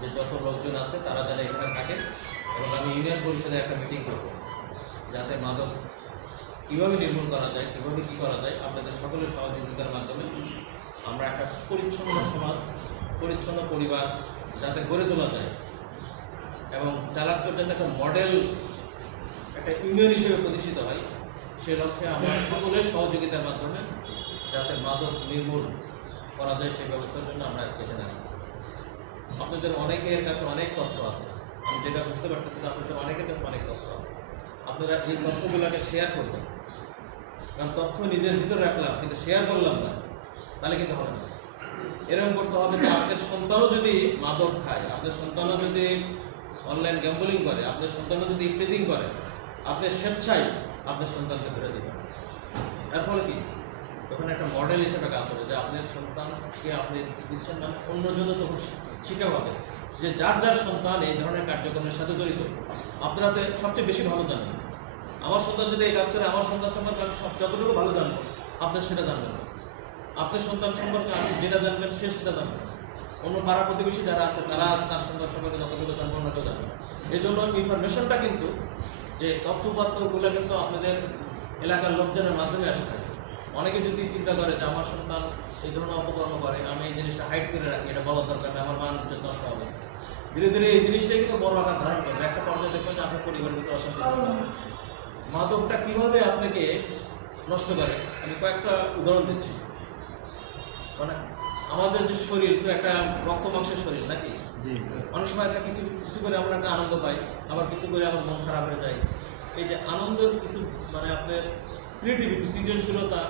যে যত লোকজন আছে তারা যেন এখানে থাকে, এবং আমি ইউনিয়ন পরিষদে একটা মিটিং করব যাতে মাদক কীভাবে নির্মূল করা যায়, কীভাবে কী করা যায়, আপনাদের সকলের সহযোগিতার মাধ্যমে আমরা একটা পরিচ্ছন্ন সমাজ, পরিচ্ছন্ন পরিবার যাতে গড়ে তোলা যায়, এবং চালাকচর যাতে একটা মডেল, একটা ইউনিয়ন হিসেবে প্রতিষ্ঠিত হয়, সে লক্ষ্যে আমরা সকলের সহযোগিতার মাধ্যমে যাতে মাদক নির্মূল করা যায় সেই ব্যবস্থার জন্য আমরা আজকে এখানে আসছি। আপনাদের অনেকের কাছে অনেক তথ্য আছে, আমি যেটা বুঝতে পারতেছি আপনাদের অনেকের কাছে অনেক তথ্য আছে, আপনারা এই তথ্যগুলোকে শেয়ার করবেন। কারণ তথ্য নিজের ভিতরে রাখলাম কিন্তু শেয়ার করলাম না, তাহলে কিন্তু হবে না। এরকম করতে হবে যে আপনার সন্তানও যদি মাদক খায়, আপনার সন্তানও যদি অনলাইন গ্যাম্বলিং করে, আপনার সন্তানও যদি প্রেজিং করে, আপনি স্বেচ্ছায় আপনার সন্তানকে ধরে দেবেন। এর ফলে কি, তখন একটা মডেল হিসেবে কাজ হবে যে আপনার সন্তানকে আপনি দিচ্ছেন, মানে অন্যজনও তখন শিখা হবে যে যার যার সন্তান এই ধরনের কার্যক্রমের সাথে জড়িত, আপনারা তো সবচেয়ে বেশি ভালো জানেন। আমার সন্তান যদি এই কাজ করে, আমার সন্তান সম্পর্কে আমি যতটুকু ভালো জানবো আপনি সেটা জানবেন না। আপনার সন্তান সম্পর্কে আপনি যেটা জানবেন সে সেটা জানবেন। অন্য পাড়া প্রতিবেশী যারা আছে তারা তার সন্তান সম্পর্কে যতটুকু জানবো অন্য কেউ জানবেন। এই জন্য ইনফরমেশনটা কিন্তু, যে তথ্যপত্রগুলো কিন্তু আপনাদের এলাকার লোকজনের মাধ্যমে আসে থাকে। অনেকে যদি চিন্তা করে যে আমার সন্তান এই ধরনের অপকর্ম করে, আমি এই জিনিসটা হাইড করে রাখি, এটা বলার দরকার নেই, আমার মান ইজ্জত নষ্ট হবে। ধীরে ধীরে এই জিনিসটাই কিন্তু বড় আকার ধারণ করবে। একটা পর্যায়ে দেখবেন যে আপনার পরিবারের ভিতরে অশান্তি হবে। মাদকটা কীভাবে আপনাকে নষ্ট করে, আমি কয়েকটা উদাহরণ দিচ্ছি। মানে আমাদের যে শরীর তো একটা রক্ত মাংসের শরীর নাকি, অনেক সময় একটা কিছু কিছু করে আমরা একটা আনন্দ পাই, আবার কিছু করে আমার মন খারাপ হয়ে যায়। এই যে আনন্দের কিছু, মানে আপনার ক্রিয়েটিভিটি, সৃজনশীলতা,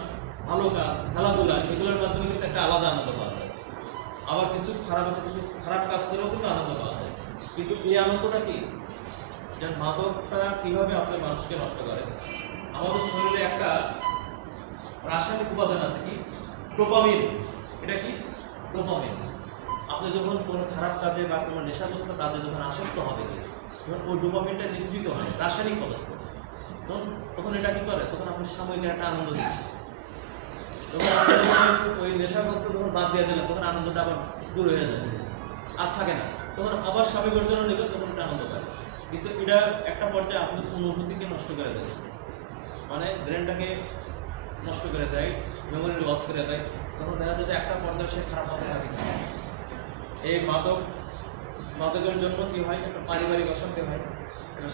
ভালো কাজ, খেলাধুলা, এগুলোর মাধ্যমে কিন্তু একটা আলাদা আনন্দ পাওয়া যায়। আবার কিছু খারাপ কাজ করেও কিন্তু আনন্দ পাওয়া যায়। কিন্তু এই আনন্দটা কি, যে মাদকটা কীভাবে আপনার মানুষকে নষ্ট করে। আমাদের শরীরে একটা রাসায়নিক উপাদান আছে কি, ডোপামিন। এটা কি, ডোপামিন। আপনি যখন কোনো খারাপ কাজে বা কোনো নেশাগ্রস্ত কাজে যখন আসক্ত হবে, তখন ওই ডোপামিনটা নিঃসৃত হয়, রাসায়নিক পদার্থ। তখন এটা কি করে, তখন আপনি সাময়িক একটা আনন্দ দিচ্ছে। তখন আপনি যখন ওই নেশাগ্রস্ত যখন বাদ দিয়ে দিলেন, তখন আনন্দটা আবার দূর হয়ে যায়, আর থাকে না। তখন আবার স্বাভাবিকের জন্য নিলে তখন একটা আনন্দ পায়। কিন্তু এটা একটা পর্যায়ে আপনার অনুভূতিকে নষ্ট করে দেয়, মানে ব্রেনটাকে নষ্ট করে দেয়, মেমোরি লস করে দেয়। তখন দেখা যায় যে একটা পর্যায়ে সে খারাপ হবে থাকে না। এই মাদকের জন্য কি হয়, একটা পারিবারিক অশান্তি হয়, একটা